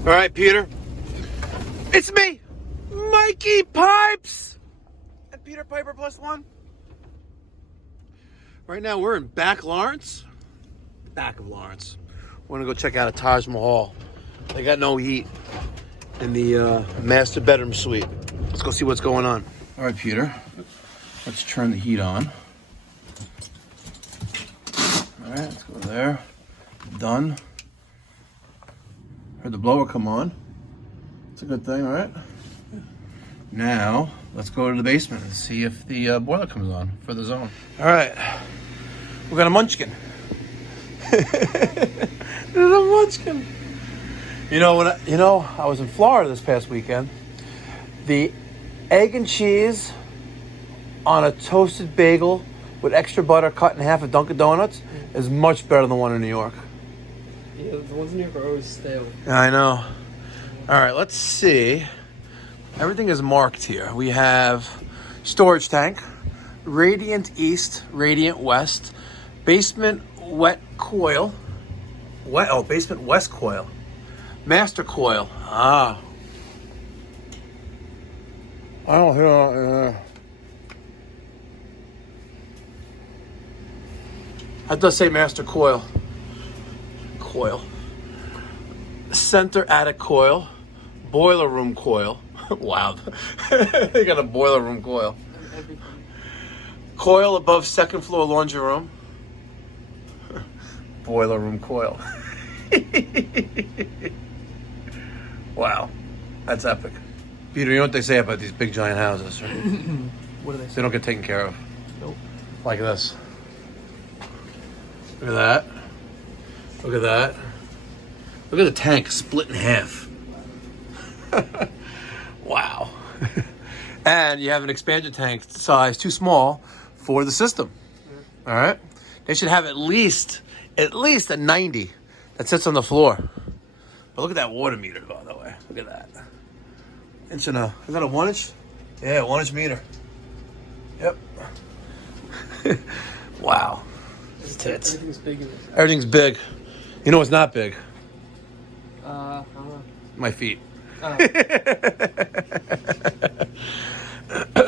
All right, Peter. It's me, Mikey Pipes, and Peter Piper +1. Right now we're in back of Lawrence. We're gonna go check out a Taj Mahal. They got no heat in the master bedroom suite. Let's go see what's going on. All right, Peter. Let's turn the heat on. All right, let's go there. Done. Heard the blower come on. It's a good thing, all right? Now, let's go to the basement and see if the boiler comes on for the zone. All right, we got a munchkin. There's a munchkin. You know, I was in Florida this past weekend. The egg and cheese on a toasted bagel with extra butter cut in half at Dunkin' Donuts is much better than the one in New York. Yeah, the ones in New York are always stale. I know. All right, let's see. Everything is marked here. We have storage tank, radiant east, radiant west, basement wet coil, basement west coil, master coil. I don't hear. That does say master coil. Center attic coil, boiler room coil. Wow, they got a boiler room coil. Everything. Coil above second floor laundry room. Boiler room coil. Wow, that's epic. Peter, you know what they say about these big giant houses, right? What do they say? They don't get taken care of. Nope. Like this. Look at that. Look at that. Look at the tank split in half. Wow. And you have an expansion tank size too small for the system. All right? They should have at least a 90 that sits on the floor. But look at that water meter, by the way. Look at that. Inch and a, is that a 1 inch? Yeah, 1 inch meter. Yep. Wow. Tits. Everything's big in this. Everything's big. You know what's not big? I don't know. My feet. Oh.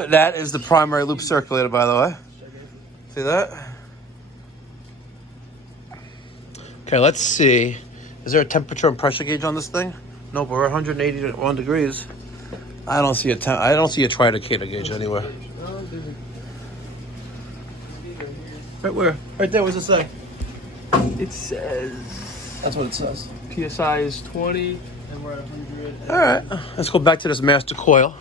That is the primary loop circulator, by the way. See that? Okay, let's see. Is there a temperature and pressure gauge on this thing? Nope, we're 181 degrees. I don't see a tridicator gauge anywhere. Oh, Right where? Right there. What's it say? it says That's what it says. PSI is 20 and we're at 100. All right, let's go back to this master coil.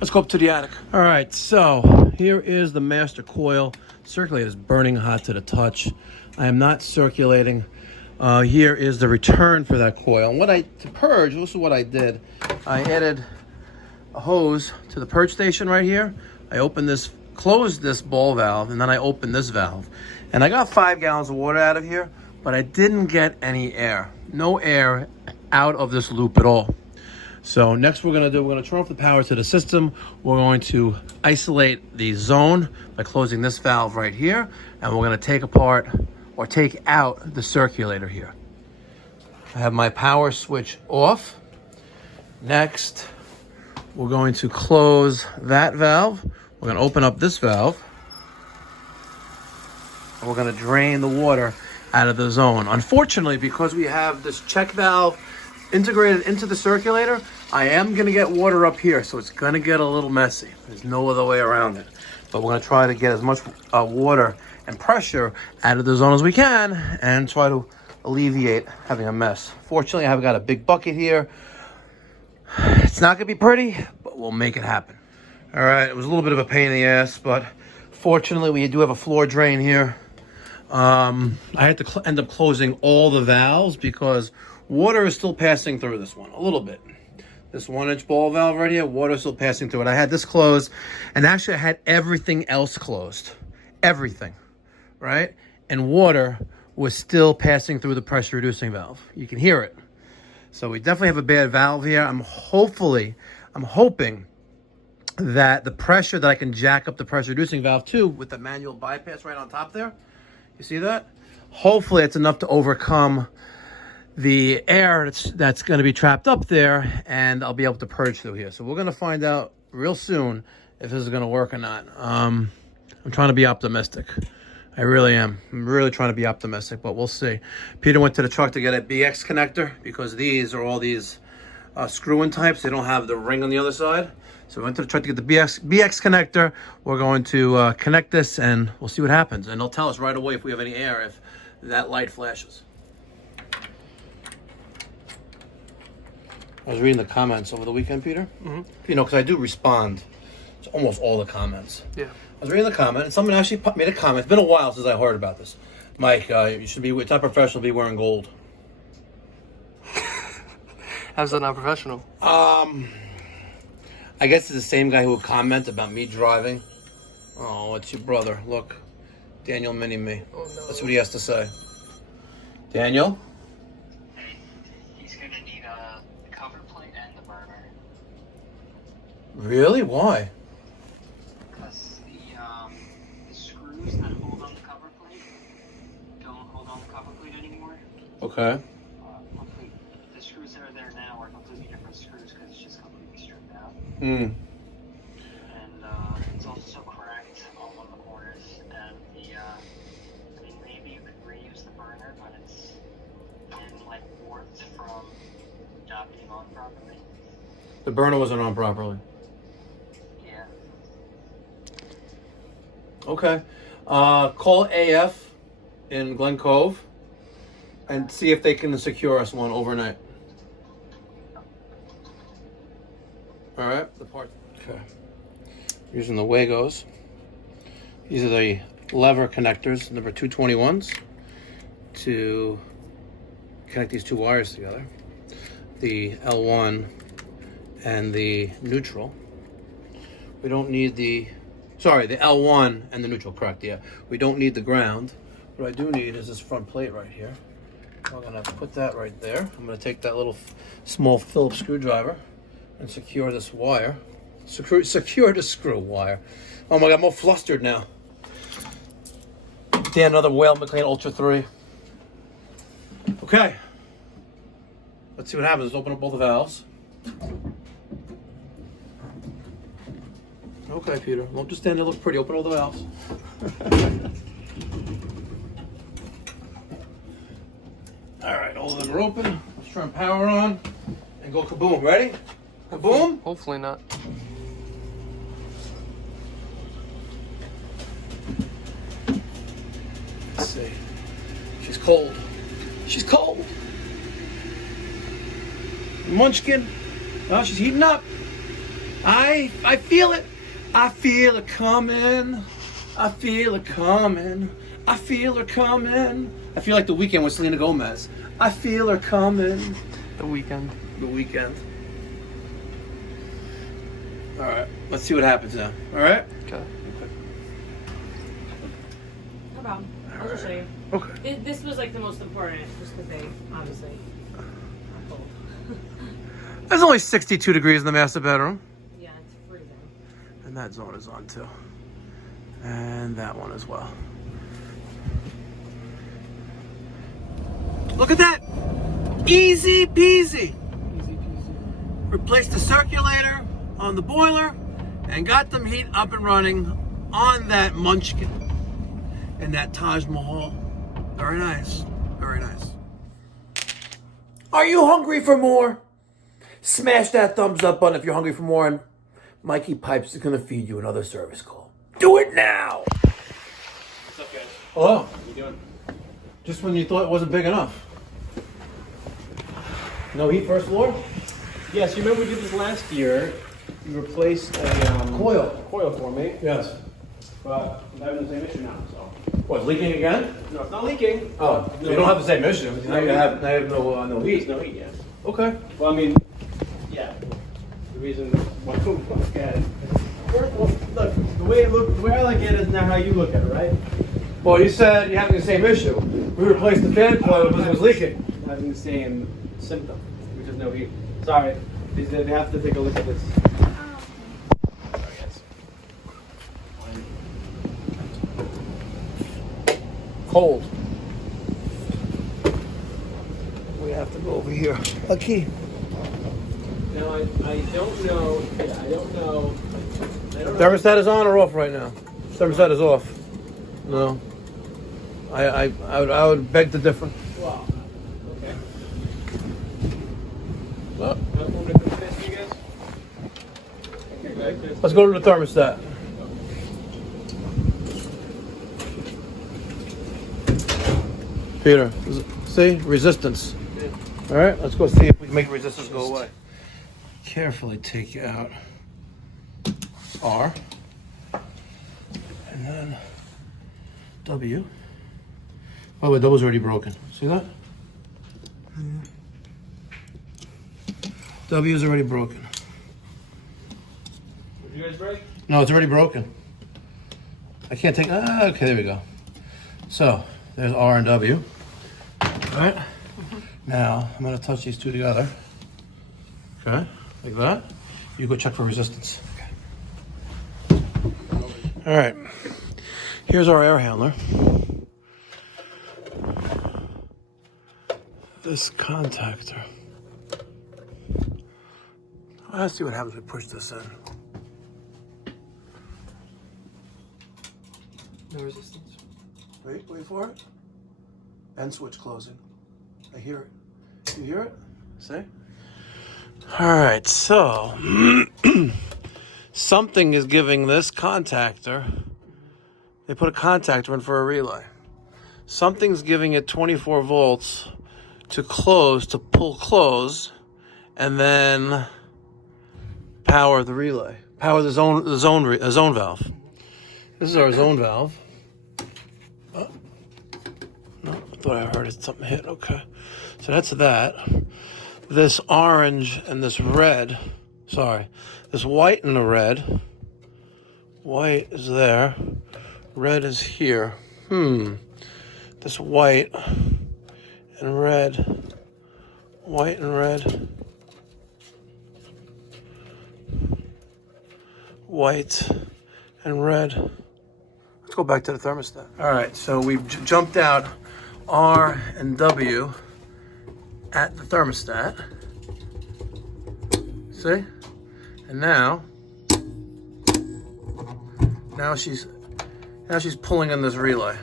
Let's go up to the attic. All right, so here is the master coil. Circulator is burning hot to the touch. I am not circulating. Here is the return for that coil. And to purge, this is what I did. I added a hose to the purge station right here. I closed this ball valve, and then I opened this valve. And I got 5 gallons of water out of here, but I didn't get any air. No air out of this loop at all. So next we're going to turn off the power to the system. We're going to isolate the zone by closing this valve right here. And we're going to take out the circulator here. I have my power switch off. Next, we're going to close that valve. We're going to open up this valve. And we're going to drain the water out of the zone. Unfortunately, because we have this check valve integrated into the circulator, I am going to get water up here, so it's going to get a little messy. There's no other way around it. But we're going to try to get as much water and pressure out of the zone as we can and try to alleviate having a mess. Fortunately, I've got a big bucket here. It's not going to be pretty, but we'll make it happen. All right, it was a little bit of a pain in the ass, but fortunately, we do have a floor drain here. I had to end up closing all the valves because water is still passing through this one a little bit. This 1 inch ball valve right here, water is still passing through it. I had this closed, and actually I had everything else closed. Everything, right? And water was still passing through the pressure reducing valve. You can hear it. So we definitely have a bad valve here. I'm I'm hoping that the pressure that I can jack up the pressure reducing valve too with the manual bypass right on top there. You see that? Hopefully it's enough to overcome the air that's going to be trapped up there, and I'll be able to purge through here. So we're going to find out real soon if this is going to work or not. I'm trying to be optimistic. I really am. I'm really trying to be optimistic, but we'll see. Peter went to the truck to get a BX connector because these are all these screw-in types. They don't have the ring on the other side. So we went to the truck to get the BX connector. We're going to connect this and we'll see what happens. And they'll tell us right away if we have any air, if that light flashes. I was reading the comments over the weekend, Peter. Mm-hmm. You know, because I do respond to almost all the comments. Yeah. I was reading the comment, and someone actually made a comment. It's been a while since I heard about this. Mike, you should be, it's not professional to be wearing gold. How's that not professional? I guess it's the same guy who would comment about me driving. Oh, it's your brother. Look, Daniel Mini-Me. Oh, no. That's what he has to say. Daniel? He's going to need the cover plate and the burner. Really? Why? Because the screws that hold on the cover plate don't hold on the cover plate anymore. Okay. The screws that are there now are completely different screws because it's just completely stripped out. Hmm. And it's also cracked on one of the corners. And I mean, maybe you could reuse the burner, but it's been like warped from not being on properly. The burner wasn't on properly. Yeah. Okay. Call AF in Glen Cove and see if they can secure us one overnight. All right. The part. Okay. Using the Wagos. These are the lever connectors, number 221s, to connect these two wires together. The L1 and the neutral. We don't need the L1 and the neutral, correct, yeah. We don't need the ground. What I do need is this front plate right here. I'm gonna put that right there. I'm gonna take that little small Phillips screwdriver and secure this wire. Secure the screw wire. Oh my God, I'm all flustered now. Dan, another Whale McLean Ultra 3. Okay. Let's see what happens. Let's open up both the valves. Okay, Peter. Won't just stand there, look pretty. Open all the valves. All right, all of them are open. Let's turn power on and go kaboom. Ready? Kaboom? Hopefully not. Let's see. She's cold. She's cold. Munchkin. Oh, she's heating up. I feel it. I feel it coming. I feel it coming. I feel her coming. I feel like The Weeknd with Selena Gomez. I feel her coming. The weekend. The Weeknd. All right, let's see what happens now. All right? Okay. No problem. I'll just show you. Okay. This was like the most important, just because they obviously are cold. There's only 62 degrees in the master bedroom. Yeah, it's freezing. And that zone is on too. And that one as well. Look at that! Easy peasy! Easy peasy. Replaced the circulator on the boiler and got them heat up and running on that Munchkin and that Taj Mahal. Very nice. Very nice. Are you hungry for more? Smash that thumbs up button if you're hungry for more, and Mikey Pipes is going to feed you another service call. Do it now! What's up, guys? Hello. How you doing? Just when you thought it wasn't big enough. No heat first floor? Yes, you remember we did this last year. You replaced a coil for me, Yes. but I'm having the same issue now. So What, leaking again? no, it's not leaking. Oh, you don't have the same issue. Now you have no There's heat. no heat yet. Okay. Well, I mean, yeah. The reason why we look at it. Well, look, the way I look at it is not how you look at it, right? Well, you said you're having the same issue. We replaced the fan coil because it was leaking. Having the same symptom, which is no heat. Sorry, they have to take a look at this. cold. We have to go over here. A key. Now I don't know. Yeah, I don't know. Thermostat is on or off right now? Thermostat is off. No. I would beg to differ. Wow. Okay. Well, Want me to put this, you guys? Okay, guys. let's go to the thermostat. Peter, see? Resistance. All right, let's go see if we can make resistance go away. Carefully take out R. And then W. By the way, W's already broken. See that? W is already broken. Did you guys break? No, it's already broken. I can't take. Okay, there we go. So there's R and W. All right. Now I'm gonna touch these two together. Okay, like that. You go check for resistance. Okay. All right. Here's our air handler. This contactor. Let's see what happens if we push this in. No resistance. Wait for it. End switch closing. I hear it. You hear it? See? All right, so something is giving this contactor. They put a contactor in for a relay. Something's giving it 24 volts to close, to pull close, and then power the relay. Power the zone valve. This is our zone valve. Oh. No, I thought I heard it. Something hit. Okay. So that's that. This orange and this red. Sorry. This white and the red. White is there. Red is here. This white and red. White and red. White and red. Let's go back to the thermostat. All right, so we've jumped out R and W at the thermostat. See? And now she's pulling in this relay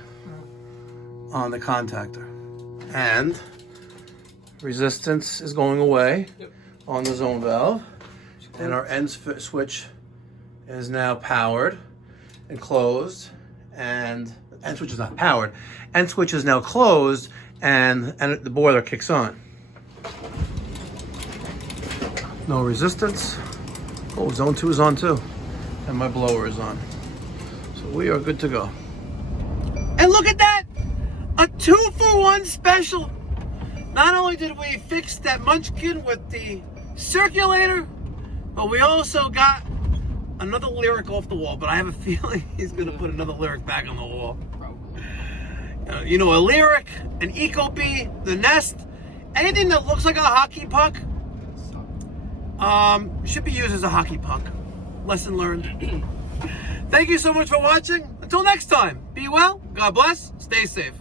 on the contactor. And resistance is going away on the zone valve. And our end switch is now powered and closed, and end switch is not powered. End switch is now closed, and the boiler kicks on. No resistance. Oh, zone 2 is on too, and my blower is on. So we are good to go. And look at that! A 2-for-1 special. Not only did we fix that munchkin with the circulator, but we also got another lyric off the wall. But I have a feeling he's going to put another lyric back on the wall. You know, a lyric, an Ecobee, the Nest, anything that looks like a hockey puck should be used as a hockey puck. Lesson learned. Thank you so much for watching. Until next time, be well, God bless, stay safe.